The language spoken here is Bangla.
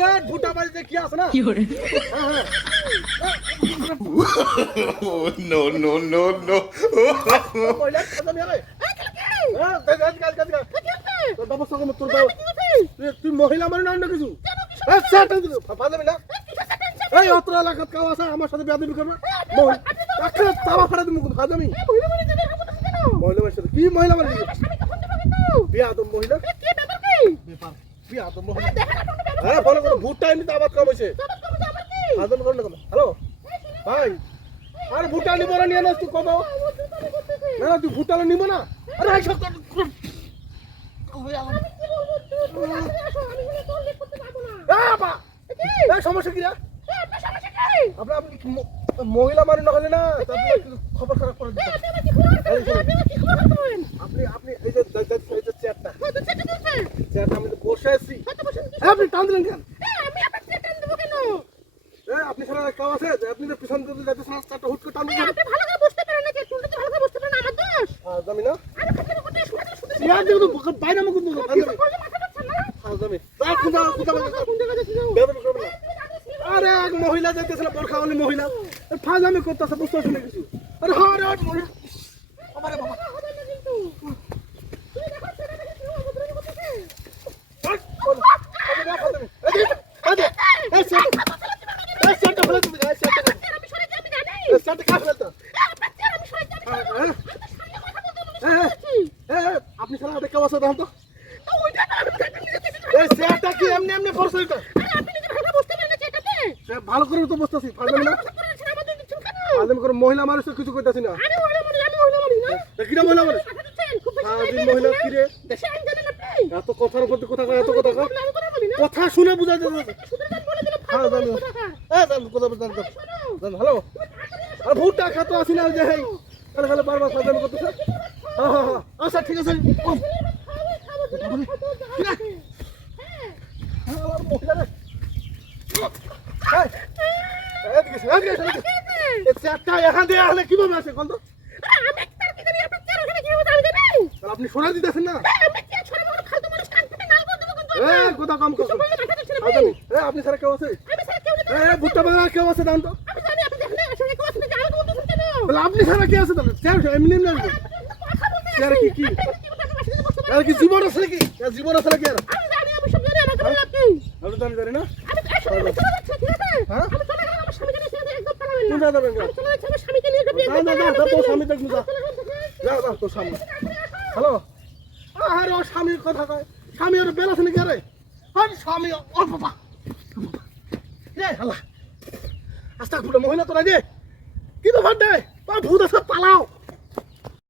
দেখ ভুটা বাড়িতে কি আছে না No, no, no, no. মহিলা খাজামি আরে তোর বাবা সঙ্গে তোর তুই মহিলা মানে না অন্য কিছু ফাজামি না এই অত্র এলাকাত কাউ আছে আমার সাথে বেয়াদবি করবে মহিলা তাওয়া ফাড়া দিমু ফাজামি মহিলা মানে কি মহিলা মানে বেয়াদব মহিলা বেয়াদব মহিলা হ্যাঁ ফলো করো ভুট্টা এমনিতে আবাদ কম হয়েছে ফাজামি করো না কেন হ্যালো ভাই আরে ভুট্টা নিবো না নিয়ে না তুই কব না তুই ভুট্টা নিবো না আরে এই সব সমস্যা কি আপনি মহিলা মানুষ না হলে না খবর খারাপ করে আপনি আপনি এই যে চেয়ারটা আমি তো বসে আছি আপনি টান দিলেন কেন আপনি সারা কাউ আছে আপনি তো পিছন দিকে যাইতে চারটা হুট করে টান দিলেন জানি না চেয়ার দেখো তো বাইরে আমাকে আরে এক মহিলা যাইতেছিল বরখাওয়ালি মহিলা ফাজামি করতেছে বুঝতে পারছি না কিছু আরে আরে বাবা বাবা আপনি সারা কেউ আছে দেখেন তো চেয়ারটা কি এমনি এমনি পড়ছে ভালো করে তো বসতেছি ফাজলামি না ফাজলামি করে মহিলা মানুষ কিছু করতেছি না কিনা মহিলা মানুষ মহিলা কি রে এত কথার উপর কথা এত কথা কথা শুনে বুঝা যাচ্ছে হ্যালো আর ভুট্টা খাতো আসি না যে খালি বারবার ফাজলামি করতেছে আচ্ছা ঠিক আছে কিভাবে আছে আপনি সোনা দিতেছেন না কথা কম আপনি স্যার কেউ আছে ভুট্টা বাগান কেউ আছে দাম তো আপনি সারা কে আছে এমনি কি জীবন আছে নাকি জীবন আছে নাকি আর জানি না হ্যালো আরে ও স্বামীর কথা কয় স্বামী ওর বেলা আছে নাকি আরে আরে স্বামী ও বাবা রে হালা আস্তা ফুটে মহিলা তোরা যে কি তো ভাট দেয় ভূত আছে পালাও